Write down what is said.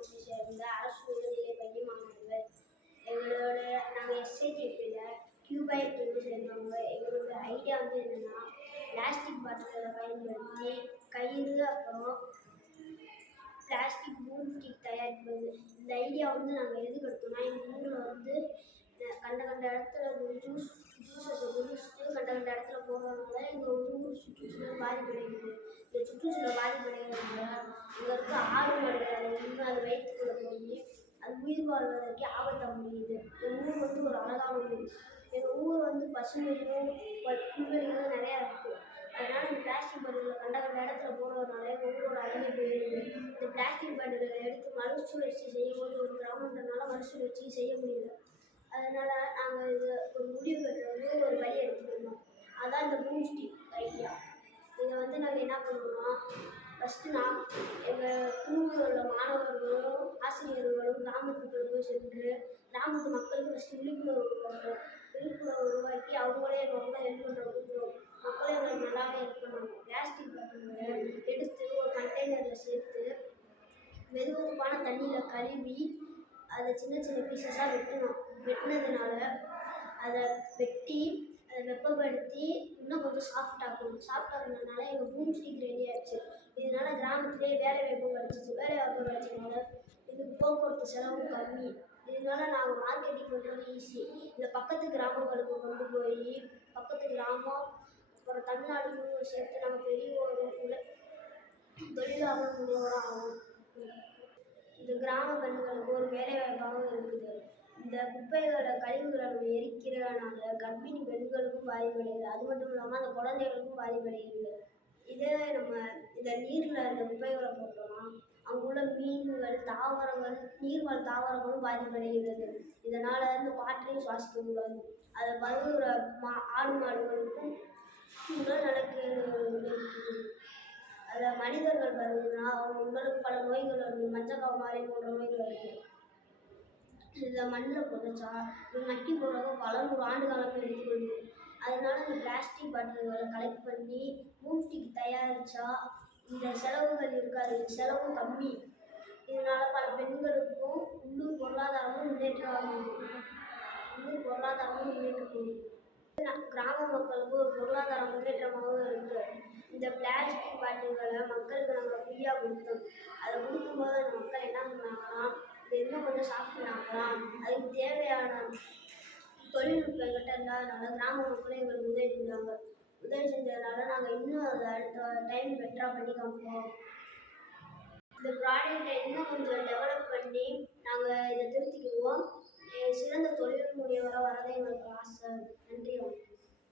மாவட்டத்தை சேர்ந்த அரசு உயர்நிலை பள்ளி மாணவர்கள். நாங்கள் எஸ்ஐடிபியில் கியூபைட் டீமை சேர்ந்தவங்க. எங்களோட ஐடியா என்னென்னா, பிளாஸ்டிக் பாட்டில்களை பயன்படுத்தி கயிறு அப்புறம் பிளாஸ்டிக் பூம் ஸ்டிக் தயாரிப்பது. இந்த ஐடியா நாங்கள் எதுக்கு எடுத்தோம்னா, எங்கள் ஊரில் கண்ட இடத்துல ஜூஸை குடிச்சிட்டு கண்ட இடத்துல போடுறதுனால எங்கள் ஊர் சுற்றுச்சூழல் பாதிப்படைகிறது. இந்த சுற்றுச்சூழல் பாதிப்படைகிறதுனால இங்கே இருக்க ஆடு மாடுகளை இன்னும் அது வயிற்றுக்குள்ள போய் அது உயிர் வாழ்வதற்கே ஆபத்தாக முடியுது. எங்கள் ஊர் ஒரு அழகான ஊர். எங்கள் ஊர் பசுமையும் புல்வெளிகளும் நிறையா இருக்குது. அதனால் இந்த பிளாஸ்டிக் பாட்டில்களை கண்ட இடத்துல போடுறதுனால எங்கள் ஊரோட அழகே போயிடுது. இந்த பிளாஸ்டிக் பாட்டில்களை எடுத்து மறுசுழற்சி செய்யும்போது ஒரு கிராமத்தினால மறுசுழற்சி செய்ய முடியல. அதனால் நாங்கள் இது ஒரு முடிவு கட்டுறது ஒரு வழி எடுத்துருந்தோம். அதான் இந்த பூம் ஸ்டிக் ஐடியா. இதை நாங்கள் என்ன பண்ணுவோம்னா, ஃபஸ்ட்டு எங்கள் குழுவில் உள்ள மாணவர்களும் ஆசிரியர்களும் கிராமத்துக்குள்ள போய் சென்று கிராமத்து மக்களுக்கு ஃபஸ்ட்டு விழிப்புணர்வு உருவாக்கி அவங்களே எங்களுக்கு ஹெல்ப் பண்ணுறோம். மக்களே எங்களுக்கு நல்லாவே ஹெல்ப் பண்ணாங்க. பிளாஸ்டிக் பாட்டில்களை எடுத்து ஒரு கண்டெய்னரில் சேர்த்து வெதுவெதுப்பான தண்ணியில் கழுவி அதை சின்ன சின்ன பீசஸாக வெட்டினதுனால அதை வெட்டி அதை வெப்பப்படுத்தி இன்னும் கொஞ்சம் சாஃப்டாக்குனதுனால எங்கள் பூம் ஸ்டிக் ரெடி ஆயிடுச்சு. இதனால் கிராமத்திலே வேலைவாய்ப்பு கிடச்சினால இதுக்கு போக்குவரத்து செலவு கம்மி. இதனால் நாங்கள் மார்க்கெட்டிங் பண்ணுறது ஈஸி. இந்த பக்கத்து கிராமங்களுக்கு கொண்டு போய் பக்கத்து கிராமம் அப்புறம் தமிழ்நாடு சேர்த்து நாங்கள் பெரிய ஒரு தொழிலாளர் முனைவராகும். இந்த கிராம பெண்களுக்கு ஒரு வேலைவாய்ப்பாகவும் இருக்குது. இந்த கழிவுகளை நம்ம எரிக்கிறதுனால கர்ப்பிணி பெண்களுக்கும் பாதிப்படைகிறது. அது மட்டும் இல்லாமல் அந்த குழந்தைகளுக்கும் பாதிப்படைகிறது. இந்த நீரில் இந்த குப்பைகளை போட்டோம்னா அங்கே உள்ள மீன்கள், தாவரங்கள், நீர்வாழ் தாவரங்களும் பாதிப்படைகிறது. இதனால் இந்த காற்றையும் சுவாசிக்கக்கூடாது. அதை பருகுற ஆடு மாடுகளுக்கும் உடல் நலக்கேடு விளைவிக்குது. அதில் மனிதர்கள் பார்த்தீங்கன்னா அவங்க உடலுக்கு பல நோய்கள் வருது. மஞ்சக்காமாரி போன்ற நோய்கள் வருது. இதை மண்ணில் புதைச்சா இது மக்கி போடுறதுக்கு பல 100 ஆண்டு காலமே எடுத்துக்கொள்ளுது. அதனால இந்த பிளாஸ்டிக் பாட்டில்களை கலெக்ட் பண்ணி பூம் ஸ்டிக் தயாரித்தா இந்த செலவுகள் இருக்காது. செலவும் கம்மி. இதனால் பல பெண்களுக்கும் உள்ளூர் பொருளாதாரமும் முன்னேற்றமாகும். கிராம மக்களுக்கு ஒரு பொருளாதார முன்னேற்றமாகவும் இருக்குது. இந்த பிளாஸ்டிக் பாட்டில்களை மக்களுக்கு நாங்கள் ஃப்ரீயாக கொடுத்தோம். அதை கொடுக்கும்போது அந்த மக்கள் என்ன பண்ணாங்கன்னா, இதை இன்னும் கொஞ்சம் சாப்பிட்டாங்களாம். அதுக்கு தேவையான தொழில்நுட்பம் எங்கிட்ட இல்லாதனால கிராம மக்களும் எங்களுக்கு உதவி செஞ்சதுனால நாங்கள் இன்னும் அதை அடுத்த டைம் பெட்டராக பண்ணி காமிப்போம். இந்த ப்ராடக்டை இன்னும் கொஞ்சம் டெவலப் பண்ணி நாங்கள் இதை திருத்திக்குவோம். சிறந்த தொழில் முனைவராக வரதே எங்களுக்கு ஆசை. நன்றி.